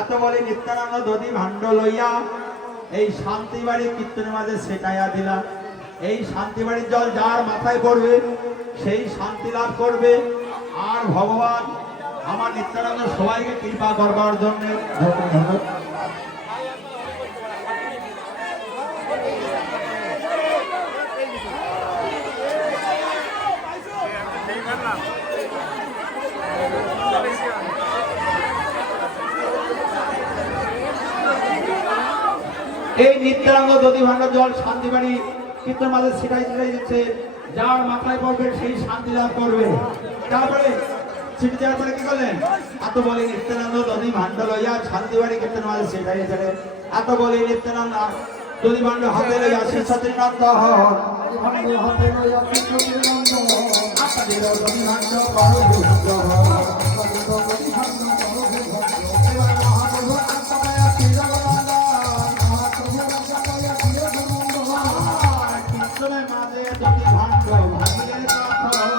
এত বলি নিত্যানন্দ দধি ভাণ্ড লইয়া এই শান্তি বাড়ি কীর্তনের মাঝে সেটাইয়া দিলা। এই শান্তি বাড়ির জল যার মাথায় পড়বে সেই শান্তি লাভ করবে। আর ভগবান আমার নিত্যানন্দ সবাইকে কৃপা করবার জন্য এই নিত্যানন্দ দধি ভাণ্ড জল শান্তি বাড়ি কীর্তন মাঝে ছিটাই দিচ্ছে, যার মাথায় পড়বে সেই শান্তি লাভ করবে। তারপরে ছিটি দেওয়ার পরে কি করলেন? এত বলি নিত্যানন্দ দধি ভাণ্ড লইয়া শান্তি বাড়ি কীর্তন মাঝে ছিটাই দিচ্ছে। এত বলি নিত্যানন্দ দধি ভাণ্ড হাতে লইয়া শিষ্যত্রী নন্দ মাঝে দধি ভাণ্ড ভাগিয়ে